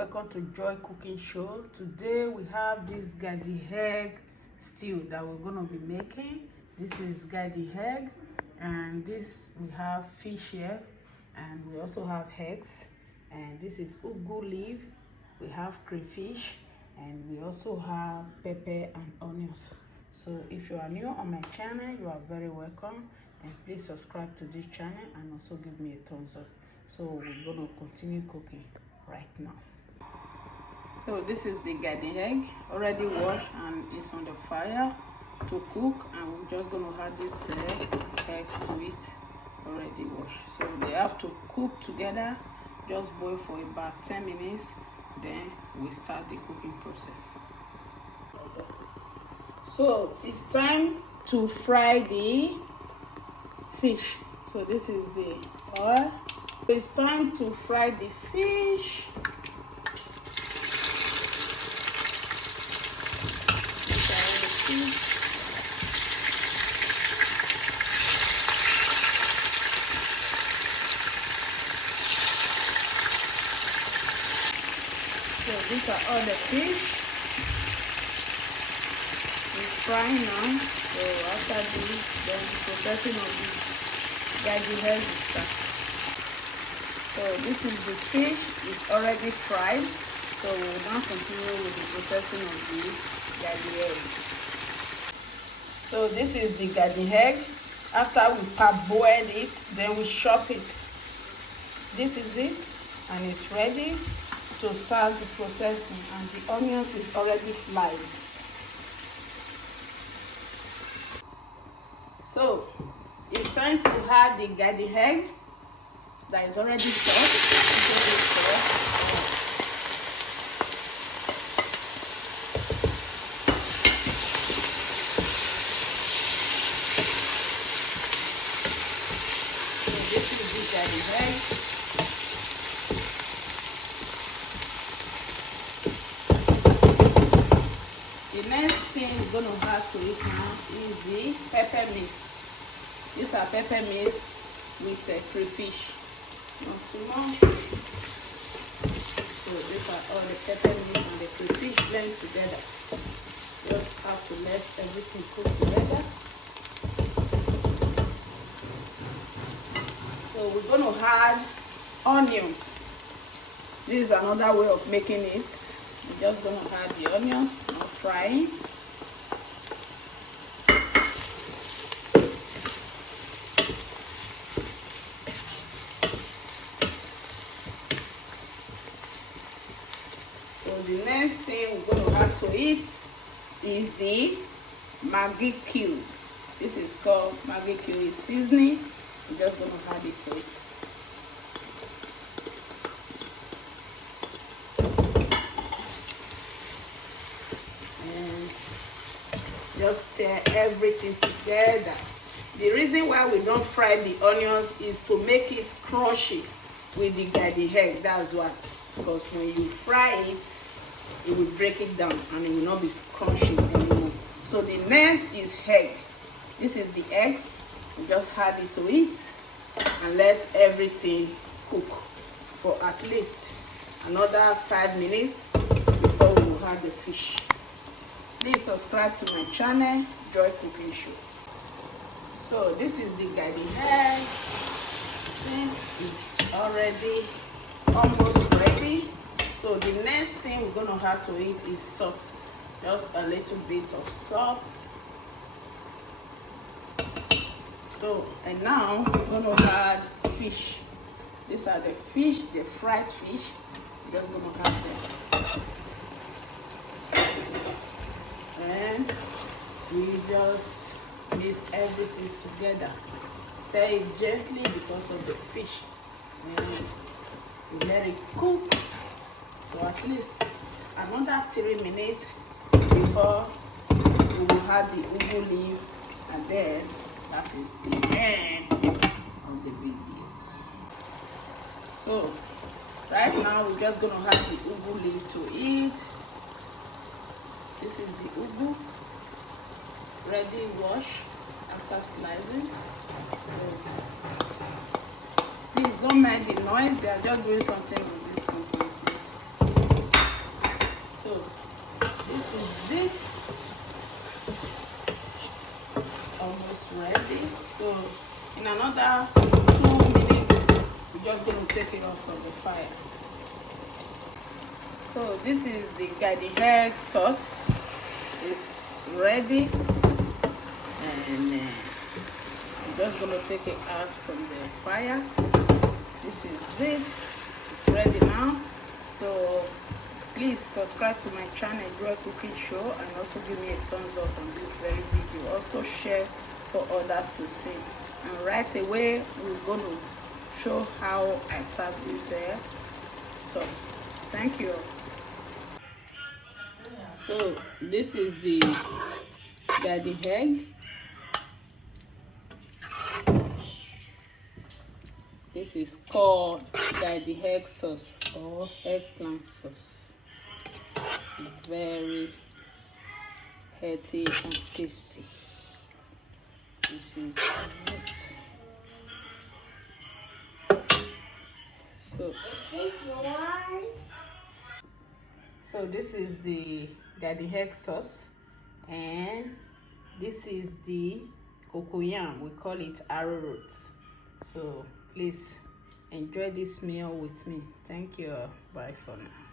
welcome to Joy Cooking Show. Today we have this garden egg stew that we're going to be making. This is garden egg, and this we have fish here, and we also have eggs, and this is ugu leaf. We have crayfish, and we also have pepper and onions. So if you are new on my channel, you are very welcome, and please subscribe to this channel and also give me a thumbs up. So we're going to continue cooking right now. So this is the garden egg, already washed and it's on the fire to cook, and we're just going to add this eggs to it, already washed. So they have to cook together, just boil for about 10 minutes, then we start the cooking process. So it's time to fry the fish. So this is the oil. It's time to fry the fish. So these are all the fish. It's frying now. So after this, then the processing of the garden egg will start. So this is the fish. It's already fried. So we will now continue with the processing of the garden eggs. So this is the garden egg. After we parboiled it, then we chop it. This is it, and it's ready to start the processing, and the onions is already sliced. So it's time to add the garden egg that is already chopped. This is the garden egg. The next thing we're going to add to it now is the pepper mix. These are pepper mix with crayfish. Not too much. So these are all the pepper mix and the crayfish blend together. Just have to let everything cook together. So we're going to add onions. This is another way of making it. We're just going to add the onions, now frying. So the next thing we're going to add to it is the Maggi cube. This is called Maggi cube. It's seasoning. We're just going to add it to it. And just stir everything together. The reason why we don't fry the onions is to make it crunchy with the garden egg. That's why. Because when you fry it, it will break it down and it will not be crunchy anymore. So the next is egg. This is the eggs. We just add it to it and let everything cook for at least another 5 minutes before we will add the fish. Please subscribe to my channel, Joy Cooking Show. So this is the garden egg. It's already almost ready. So the next thing we're going to add to it is salt. Just a little bit of salt. So, and now we're going to add fish. These are the fish, the fried fish. We're just going to add them. And we just mix everything together. Stir it gently because of the fish. And we let it cook for at least another 3 minutes before we will add the ugu leaf, and then that is the end of the video. So right now we're just going to add the ugu leaf to it. This is the ugu, ready washed after slicing. So, please don't mind the noise, they are just doing something on this company, please. this is it. Almost ready. So in another 2 minutes, we're just going to take it off from the fire. So this is the garden egg sauce. It's ready, and I'm just going to take it out from the fire. This is it. It's ready now. So please subscribe to my channel, Enjoy Cooking Show, and also give me a thumbs up on this very video. Also share for others to see. And right away, we're going to show how I serve this sauce. Thank you. So this is the garden egg. This is called garden egg sauce or eggplant sauce. Very healthy and tasty. This is it. So this is the garden egg sauce, and this is the cocoyam. We call it arrowroot. So please enjoy this meal with me. Thank you. Bye for now.